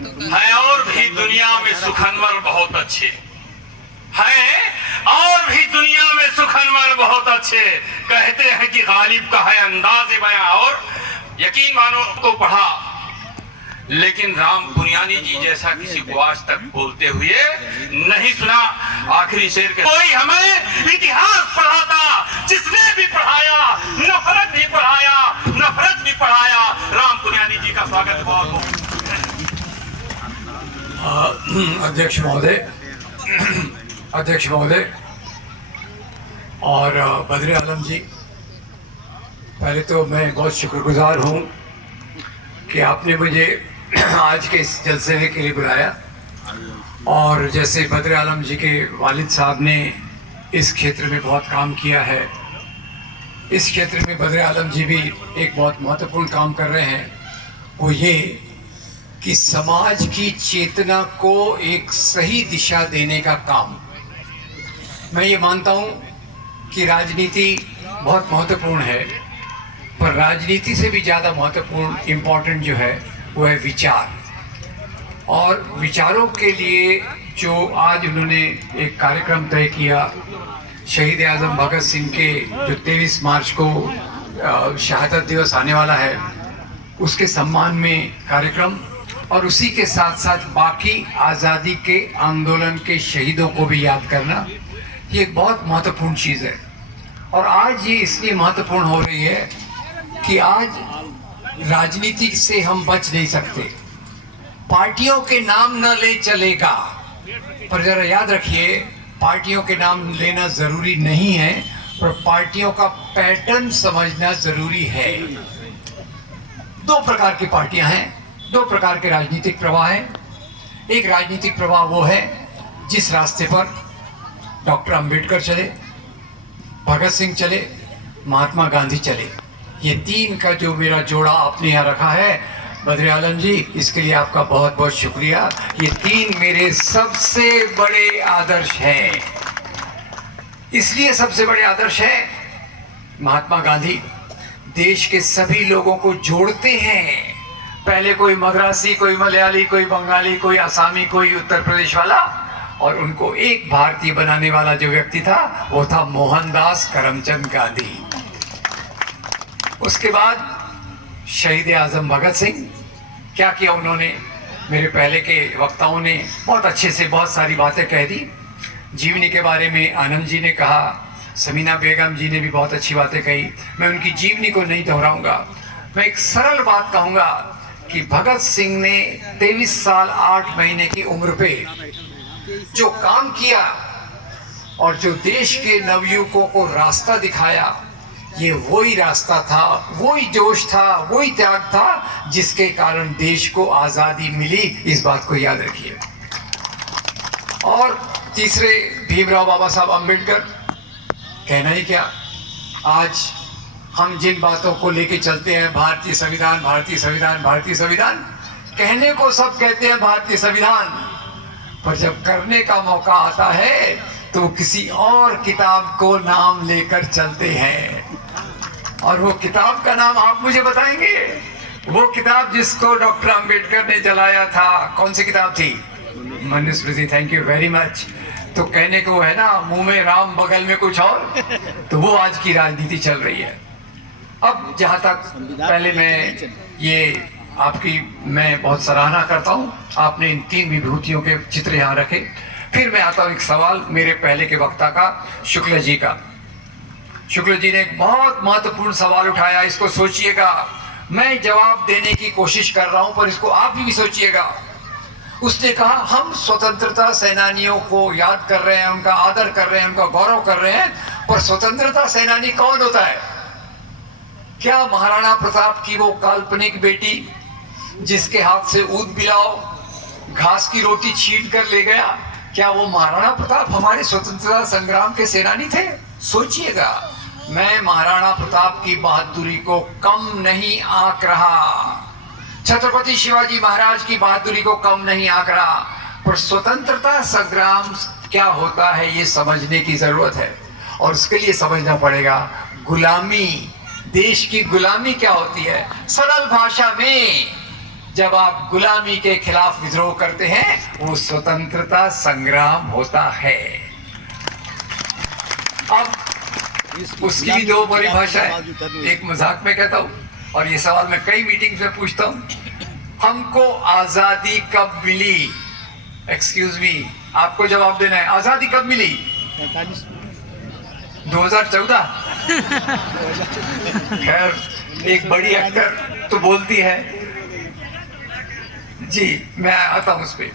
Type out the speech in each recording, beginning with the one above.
है और भी दुनिया में सुखनवर बहुत अच्छे हैं, और भी दुनिया में सुखनवर बहुत अच्छे। कहते हैं कि गालिब का है अंदाज़ बयां, और यकीन मानो तो पढ़ा, लेकिन राम पुनियानी जी जैसा किसी को आज तक बोलते हुए नहीं सुना। आखिरी शेर के कोई हमें इतिहास पढ़ाता, जिसने भी पढ़ाया नफरत भी पढ़ाया, नफरत भी पढ़ाया। राम पुनियानी जी का स्वागत बहुत। अध्यक्ष महोदय और बद्र आलम जी, पहले तो मैं बहुत शुक्रगुजार हूँ कि आपने मुझे आज के इस जलसे के लिए बुलाया। और जैसे बद्र आलम जी के वालिद साहब ने इस क्षेत्र में बहुत काम किया है, इस क्षेत्र में बद्र आलम जी भी एक बहुत महत्वपूर्ण काम कर रहे हैं। वो ये कि समाज की चेतना को एक सही दिशा देने का काम। मैं ये मानता हूँ कि राजनीति बहुत महत्वपूर्ण है, पर राजनीति से भी ज़्यादा महत्वपूर्ण इम्पोर्टेंट जो है वो है विचार। और विचारों के लिए जो आज उन्होंने एक कार्यक्रम तय किया, शहीद आज़म भगत सिंह के जो 23 मार्च को शहादत दिवस आने वाला है, उसके सम्मान में कार्यक्रम, और उसी के साथ साथ बाकी आज़ादी के आंदोलन के शहीदों को भी याद करना, ये एक बहुत महत्वपूर्ण चीज़ है। और आज ये इसलिए महत्वपूर्ण हो रही है कि आज राजनीति से हम बच नहीं सकते। पार्टियों के नाम न ले चलेगा, पर जरा याद रखिए, पार्टियों के नाम लेना जरूरी नहीं है, पर पार्टियों का पैटर्न समझना जरूरी है। दो प्रकार की पार्टियां हैं, दो प्रकार के राजनीतिक प्रवाह हैं। एक राजनीतिक प्रवाह वो है जिस रास्ते पर डॉक्टर अंबेडकर चले, भगत सिंह चले, महात्मा गांधी चले। ये तीन का जो मेरा जोड़ा आपने यहाँ रखा है, बद्र आलम जी, इसके लिए आपका बहुत बहुत शुक्रिया। ये तीन मेरे सबसे बड़े आदर्श हैं। इसलिए सबसे बड़े आदर्श हैं, महात्मा गांधी देश के सभी लोगों को जोड़ते हैं। पहले कोई मद्रासी, कोई मलयाली, कोई बंगाली, कोई आसामी, कोई उत्तर प्रदेश वाला, और उनको एक भारतीय बनाने वाला जो व्यक्ति था वो था मोहनदास करमचंद गांधी। उसके बाद शहीद आज़म भगत सिंह, क्या किया उन्होंने? मेरे पहले के वक्ताओं ने बहुत अच्छे से बहुत सारी बातें कह दी। जीवनी के बारे में आनंद जी ने कहा, समीना बेगम जी ने भी बहुत अच्छी बातें कही। मैं उनकी जीवनी को नहीं दोहराऊंगा, मैं एक सरल बात कहूँगा कि भगत सिंह ने 23 साल 8 महीने की उम्र पे जो काम किया और जो देश के नवयुवकों को रास्ता दिखाया, ये वही रास्ता था, वही जोश था, वही त्याग था जिसके कारण देश को आज़ादी मिली। इस बात को याद रखिए। और तीसरे, भीमराव बाबा साहब अम्बेडकर, कहना ही क्या। आज हम जिन बातों को लेके चलते हैं, भारतीय संविधान, भारतीय संविधान, भारतीय संविधान, कहने को सब कहते हैं भारतीय संविधान, पर जब करने का मौका आता है तो किसी और किताब को नाम लेकर चलते हैं। और वो किताब का नाम आप मुझे बताएंगे? वो किताब जिसको डॉक्टर अंबेडकर ने जलाया था, कौन सी किताब थी? Manusmriti. Thank you very much. तो कहने को है ना, मुंह में राम बगल में कुछ और, तो वो आज की राजनीति चल रही है। अब जहाँ तक, पहले मैं ये आपकी मैं बहुत सराहना करता हूँ, आपने इन तीन विभूतियों के चित्र यहाँ रखे। फिर मैं आता हूँ एक सवाल मेरे पहले के वक्ता का, शुक्ल जी का। शुक्ल जी ने एक बहुत महत्वपूर्ण सवाल उठाया, इसको सोचिएगा। मैं जवाब देने की कोशिश कर रहा हूँ, पर इसको आप भी सोचिएगा। उसने कहा, हम स्वतंत्रता सेनानियों को याद कर रहे हैं, उनका आदर कर रहे हैं, उनका गौरव कर रहे हैं, पर स्वतंत्रता सेनानी कौन होता है? क्या महाराणा प्रताप की वो काल्पनिक बेटी जिसके हाथ से ऊद बिलाओ घास की रोटी छीन कर ले गया, क्या वो महाराणा प्रताप हमारे स्वतंत्रता संग्राम के सेनानी थे? सोचिएगा। मैं महाराणा प्रताप की बहादुरी को कम नहीं आंक रहा, छत्रपति शिवाजी महाराज की बहादुरी को कम नहीं आंक रहा, पर स्वतंत्रता संग्राम क्या होता है ये समझने की जरूरत है। और उसके लिए समझना पड़ेगा गुलामी, देश की गुलामी क्या होती है। सरल भाषा में जब आप गुलामी के खिलाफ विद्रोह करते हैं वो स्वतंत्रता संग्राम होता है। अब उसकी भी दो परिभाषा है, एक मजाक में कहता हूँ और ये सवाल मैं कई मीटिंग्स में पूछता हूँ, हमको आजादी कब मिली? एक्सक्यूज मी, आपको जवाब देना है, आजादी कब मिली? 2014। खैर एक बड़ी एक्टर तो बोलती है जी, मैं आता हूं उस पे।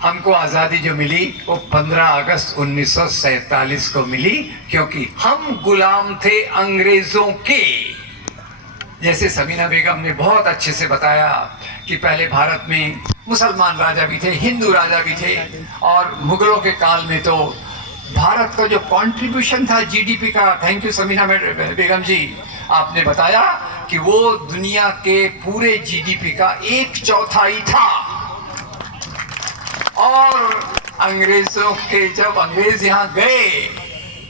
हमको आजादी जो मिली वो 15 अगस्त 1947 को मिली, क्योंकि हम गुलाम थे अंग्रेजों के। जैसे समीना बेगम ने बहुत अच्छे से बताया कि पहले भारत में मुसलमान राजा भी थे, हिंदू राजा भी थे, और मुगलों के काल में तो भारत का जो कंट्रीब्यूशन था जीडीपी का, थैंक यू समीना बेगम जी, आपने बताया कि वो दुनिया के पूरे जीडीपी का 1/4 था। और अंग्रेजों के जब अंग्रेज यहाँ गए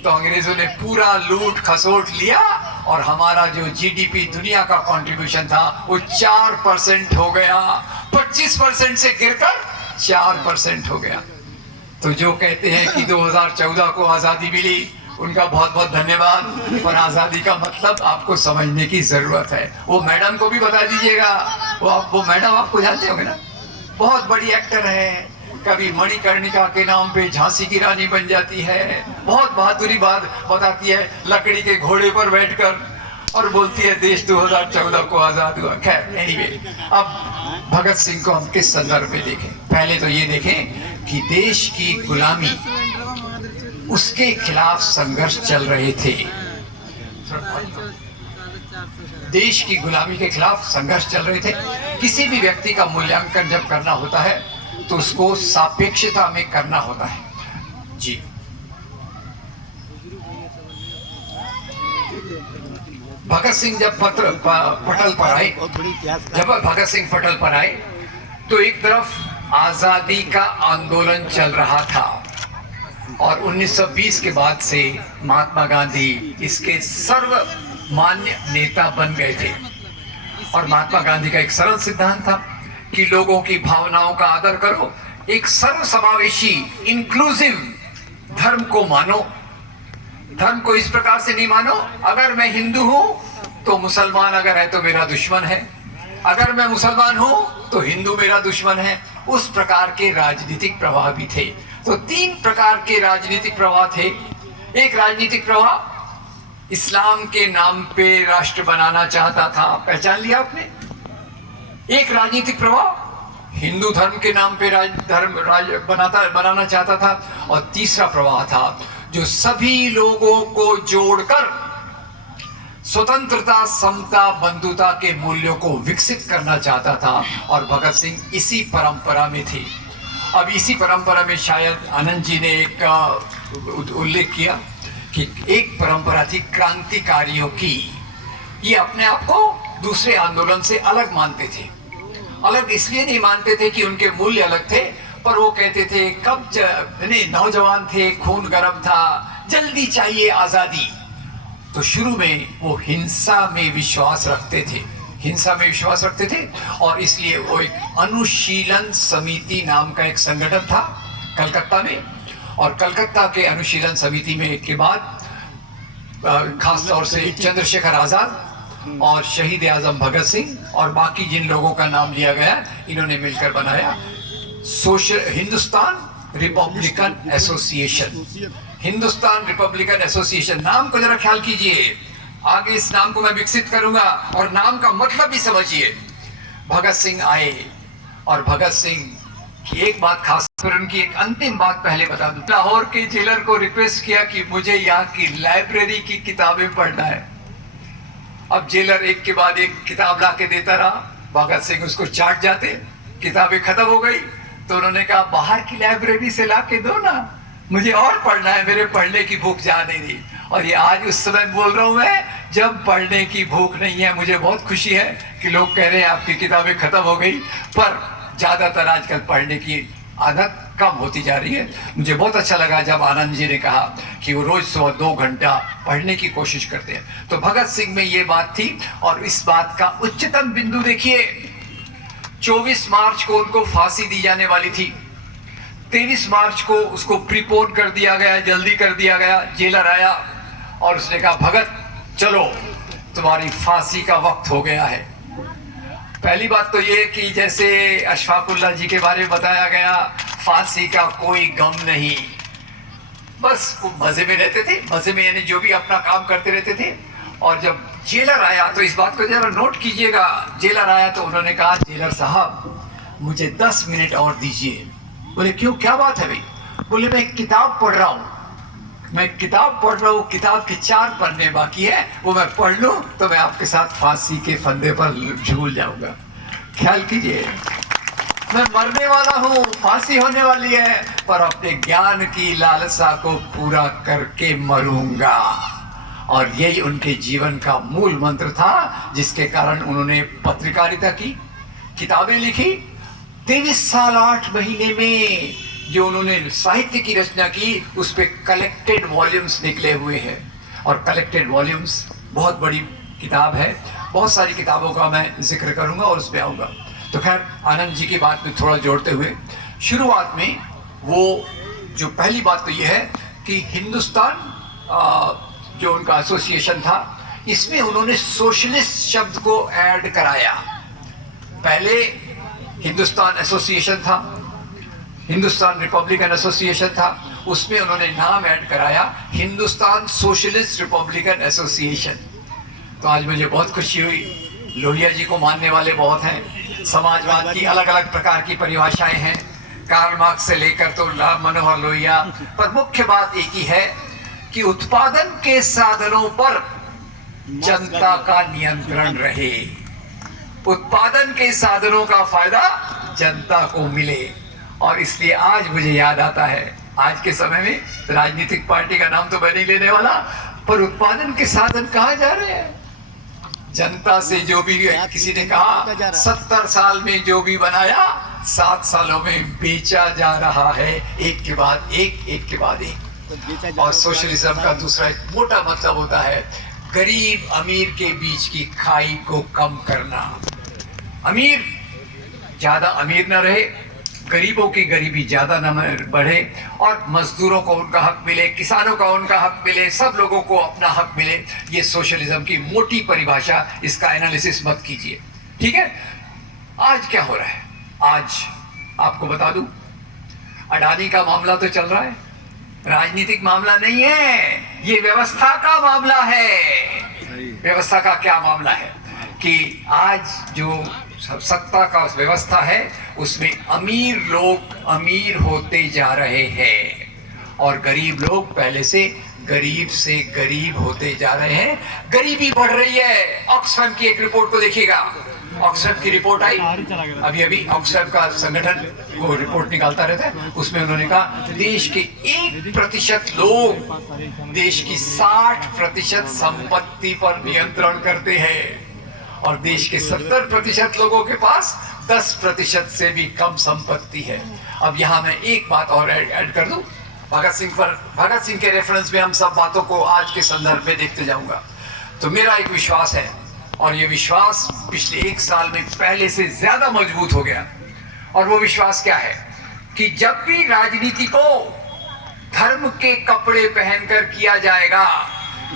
तो अंग्रेजों ने पूरा लूट खसोट लिया और हमारा जो जीडीपी दुनिया का कंट्रीब्यूशन था वो 4% हो गया, 25% से गिरकर 4% हो गया। तो जो कहते हैं कि 2014 को आजादी मिली, उनका बहुत बहुत धन्यवाद, पर आजादी का मतलब आपको समझने की जरूरत है। वो मैडम को भी बता दीजिएगा, वो मैडम आपको जानते होंगे ना, बहुत बड़ी एक्टर है, कभी मणिकर्णिका के नाम पे झांसी की रानी बन जाती है, बहुत बहादुरी बात बताती है लकड़ी के घोड़े पर बैठकर, और बोलती है देश 2014 को आजाद हुआ। खैर एनीवे, अब भगत सिंह को हम किस संदर्भ में देखें? पहले तो ये देखें कि देश की गुलामी, उसके खिलाफ संघर्ष चल रहे थे। देश की गुलामी के खिलाफ संघर्ष चल रहे थे। किसी भी व्यक्ति का मूल्यांकन जब करना होता है तो उसको सापेक्षता में करना होता है। जी, भगत सिंह जब पटल पर आए तो एक तरफ आजादी का आंदोलन चल रहा था और 1920 के बाद से महात्मा गांधी इसके सर्वमान्य नेता बन गए थे। और महात्मा गांधी का एक सरल सिद्धांत था कि लोगों की भावनाओं का आदर करो, एक सर्वसमावेशी इंक्लूसिव धर्म को मानो। धर्म को इस प्रकार से नहीं मानो, अगर मैं हिंदू हूं तो मुसलमान अगर है तो मेरा दुश्मन है, अगर मैं मुसलमान हूं तो हिंदू मेरा दुश्मन है। उस प्रकार के राजनीतिक प्रवाह भी थे। तो 3 प्रकार के राजनीतिक प्रवाह थे। एक राजनीतिक प्रवाह इस्लाम के नाम पे राष्ट्र बनाना चाहता था, पहचान लिया आपने। एक राजनीतिक प्रवाह हिंदू धर्म के नाम पे बनाना चाहता था, और तीसरा प्रवाह था जो सभी लोगों को जोड़कर स्वतंत्रता, समता, बंधुता के मूल्यों को विकसित करना चाहता था। और भगत सिंह इसी परंपरा में थे। अब इसी परंपरा में शायद आनंद जी ने एक उल्लेख किया कि एक परंपरा थी क्रांतिकारियों की। ये अपने आप को दूसरे आंदोलन से अलग मानते थे। अलग इसलिए नहीं मानते थे कि उनके मूल्य अलग थे, पर वो कहते थे कब नौजवान थे, खून गर्म था, जल्दी चाहिए आजादी। तो शुरू में वो हिंसा में विश्वास रखते थे, और इसलिए वो एक अनुशीलन समिति नाम का एक संगठन था कलकत्ता में। और कलकत्ता के अनुशीलन समिति में के बाद खास तौर से चंद्रशेखर आजाद और शहीद आजम भगत सिंह और बाकी जिन लोगों का नाम लिया गया, इन्होंने मिलकर बनाया Hindustan Republican association. Hindustan Republican association, नाम को जरा ख्याल कीजिए, आगे इस नाम को मैं विकसित करूंगा और नाम का मतलब भी समझिए। भगत सिंह आए, और भगत सिंह की एक बात खास कर, उनकी एक अंतिम बात पहले बता दूं। लाहौर के जेलर को रिक्वेस्ट किया कि मुझे यहाँ की लाइब्रेरी की किताबें पढ़ना है। अब जेलर एक के बाद एक किताब ला के देता रहा, भगत सिंह उसको चाट जाते, किताबें खत्म हो गई तो उन्होंने कहा बाहर की लाइब्रेरी से ला के दो ना, मुझे और पढ़ना है, मेरे पढ़ने की भूख जा नहीं रही। और ये आज उस समय बोल रहा हूं मैं जब पढ़ने की भूख नहीं है। मुझे बहुत खुशी है कि लोग कह रहे हैं आपकी किताबें खत्म हो गई, पर ज्यादातर आजकल पढ़ने की आदत कम होती जा रही है। मुझे बहुत अच्छा लगा जब आनंद जी ने कहा कि वो रोज सुबह 2 घंटा पढ़ने की कोशिश करते हैं। तो भगत सिंह में ये बात थी। और इस बात का उच्चतम बिंदु देखिए 24 मार्च को उनको फांसी दी जाने वाली थी। 23 मार्च को उसको प्रीपोन कर दिया गया, जल्दी कर दिया गया। जेलर आया और उसने कहा भगत चलो तुम्हारी फांसी का वक्त हो गया है। पहली बात तो ये कि जैसे अशफाकुल्ला जी के बारे में बताया गया, फांसी का कोई गम नहीं, बस वो मजे में रहते थे, मजे में यानी जो भी अपना काम करते रहते थे। और जब जेलर आया तो इस बात को जरा नोट कीजिएगा, जेलर आया तो उन्होंने कहा जेलर साहब मुझे 10 मिनट और दीजिए। बोले क्यों, क्या बात है भाई? बोले मैं एक किताब पढ़ रहा हूँ, मैं किताब पढ़ रहा हूँ, किताब के 4 पन्ने बाकी है, वो मैं पढ़ लूँ तो मैं आपके साथ फांसी के फंदे पर झूल जाऊंगा। ख्याल कीजिए, मैं मरने वाला हूँ, फांसी होने वाली है, पर अपने ज्ञान की लालसा को पूरा करके मरूंगा। और यही उनके जीवन का मूल मंत्र था, जिसके कारण उन्होंने पत्रकारिता की, किताबें लिखी। 23 साल 8 महीने में जो उन्होंने साहित्य की रचना की, उस पे कलेक्टेड वॉल्यूम्स निकले हुए हैं। और कलेक्टेड वॉल्यूम्स बहुत बड़ी किताब है, बहुत सारी किताबों का मैं जिक्र करूंगा और उस पर आऊँगा। तो खैर आनंद जी की बात में थोड़ा जोड़ते हुए, शुरुआत में वो जो पहली बात तो ये है कि हिंदुस्तान जो उनका एसोसिएशन था, इसमें उन्होंने सोशलिस्ट शब्द को ऐड कराया। पहले हिंदुस्तान एसोसिएशन था, हिंदुस्तान रिपब्लिकन एसोसिएशन था, उसमें उन्होंने नाम ऐड कराया हिंदुस्तान सोशलिस्ट रिपब्लिकन एसोसिएशन। तो आज मुझे बहुत खुशी हुई, लोहिया जी को मानने वाले बहुत हैं, समाजवाद की अलग अलग प्रकार की परिभाषाएं हैं, कार्ल मार्क्स से लेकर तो राम मनोहर लोहिया, पर मुख्य बात एक ही है कि उत्पादन के साधनों पर जनता का नियंत्रण रहे, उत्पादन के साधनों का फायदा जनता को मिले। और इसलिए आज मुझे याद आता है, आज के समय में राजनीतिक पार्टी का नाम तो मैं नहीं लेने वाला, पर उत्पादन के साधन कहाँ जा रहे हैं? जनता से जो भी, किसी ने कहा 70 साल में जो भी बनाया 7 सालों में बेचा जा रहा है, एक के बाद एक, एक के बाद एक। और सोशलिज्म का दूसरा एक मोटा मतलब होता है गरीब अमीर के बीच की खाई को कम करना। अमीर ज्यादा अमीर न रहे, गरीबों की गरीबी ज्यादा न बढ़े, और मजदूरों को उनका हक मिले, किसानों का उनका हक मिले, सब लोगों को अपना हक मिले। ये सोशलिज्म की मोटी परिभाषा, इसका एनालिसिस मत कीजिए, ठीक है? आज क्या हो रहा है? आज आपको बता दूं, अडानी का मामला तो चल रहा है, राजनीतिक मामला नहीं है, ये व्यवस्था का मामला है। व्यवस्था का क्या मामला है कि आज जो सत्ता का व्यवस्था है, उसमें अमीर लोग अमीर होते जा रहे हैं और गरीब लोग पहले से गरीब होते जा रहे हैं। गरीबी बढ़ रही है। ऑक्सफैम की एक रिपोर्ट को देखिएगा, ऑक्सफैम की रिपोर्ट आई अभी ऑक्सफैम का संगठन वो रिपोर्ट निकालता रहता है, उसमें उन्होंने कहा देश के 1% लोग देश की 60% संपत्ति पर नियंत्रण करते हैं और देश के 70% लोगों के पास 10% से भी कम संपत्ति है। अब यहाँ मैं एक बात और ऐड कर दूं, भगत सिंह के रेफरेंस में हम सब बातों को आज के संदर्भ में देखते जाऊंगा। तो मेरा एक विश्वास है और ये विश्वास पिछले 1 साल में पहले से ज्यादा मजबूत हो गया। और वो विश्वास क्या है कि जब भी राजनीति को धर्म के कपड़े पहनकर किया जाएगा,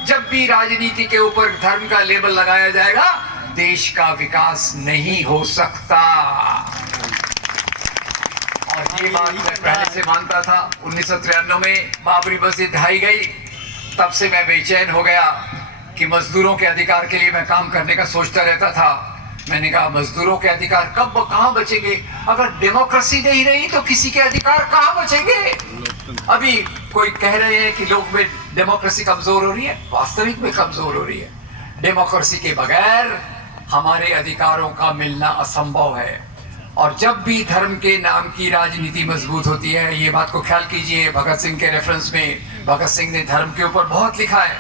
जब भी राजनीति के ऊपर धर्म का लेबल लगाया जाएगा, देश का विकास नहीं हो सकता। और ये बात मैं पहले से मानता था। 1993 में बाबरी मस्जिद ढाई गई, तब से मैं बेचैन हो गया कि मजदूरों के अधिकार के लिए मैं काम करने का सोचता रहता था। मैंने कहा मजदूरों के अधिकार कब कहाँ बचेंगे? अगर डेमोक्रेसी नहीं रही तो किसी के अधिकार कहाँ बचेंगे? अभी कोई कह रहे हैं कि लोग में डेमोक्रेसी कमजोर हो रही है, वास्तविक में कमजोर हो रही है। डेमोक्रेसी के बगैर हमारे अधिकारों का मिलना असंभव है। और जब भी धर्म के नाम की राजनीति मजबूत होती है, ये बात को ख्याल कीजिए, भगत सिंह के रेफरेंस में भगत सिंह ने धर्म के ऊपर बहुत लिखा है।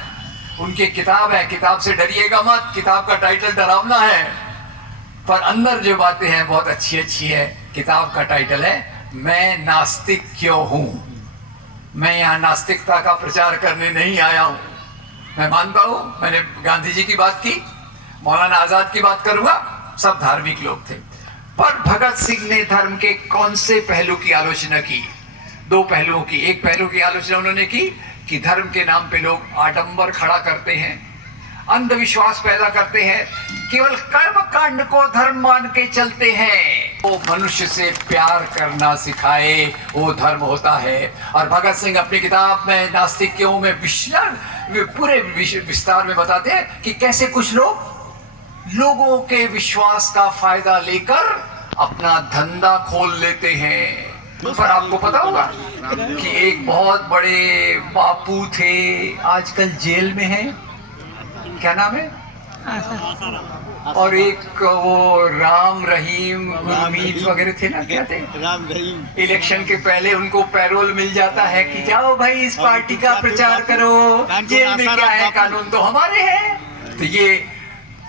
उनकी किताब है, किताब से डरिएगा मत, किताब का टाइटल डरावना है, पर अंदर जो बातें हैं बहुत अच्छी अच्छी है। किताब का टाइटल है मैं नास्तिक क्यों हूं। मैं यहाँ नास्तिकता का प्रचार करने नहीं आया हूं। मैं मानता हूं, मैंने गांधी जी की बात की, मौलाना आजाद की बात करूंगा, सब धार्मिक लोग थे, पर भगत सिंह ने धर्म के कौन से पहलू की आलोचना की? दो पहलुओं की। एक पहलू की आलोचना उन्होंने की कि धर्म के नाम पे लोग आडंबर खड़ा करते हैं, अंधविश्वास पैदा करते हैं, केवल कर्म कांड को धर्म मान के चलते हैं। वो मनुष्य से प्यार करना सिखाए वो धर्म होता है। और भगत सिंह अपनी किताब में नास्तिकों में पूरे विस्तार में बताते हैं कि कैसे कुछ लोग लोगों के विश्वास का फायदा लेकर अपना धंधा खोल लेते हैं। पर आपको पता होगा कि एक बहुत बड़े बापू थे, आजकल जेल में हैं, क्या नाम है? और एक वो राम रहीम गुरमीत वगैरह थे ना, क्या थे? राम रहीम। इलेक्शन के पहले उनको पैरोल मिल जाता है कि जाओ भाई इस पार्टी का प्रचार करो, जेल में क्या है, कानून तो हमारे हैं। तो ये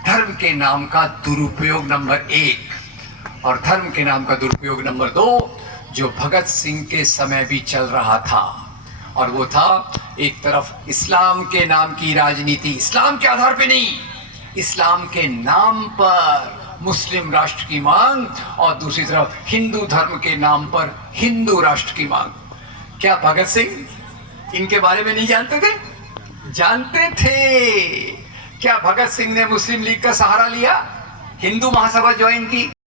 धर्म के नाम का दुरुपयोग नंबर 1। और धर्म के नाम का दुरुपयोग नंबर 2 जो भगत सिंह के समय भी चल रहा था, और वो था एक तरफ इस्लाम के नाम की राजनीति, इस्लाम के आधार पे नहीं, इस्लाम के नाम पर मुस्लिम राष्ट्र की मांग, और दूसरी तरफ हिंदू धर्म के नाम पर हिंदू राष्ट्र की मांग। क्या भगत सिंह इनके बारे में नहीं जानते थे? जानते थे। क्या भगत सिंह ने मुस्लिम लीग का सहारा लिया, हिंदू महासभा ज्वाइन की?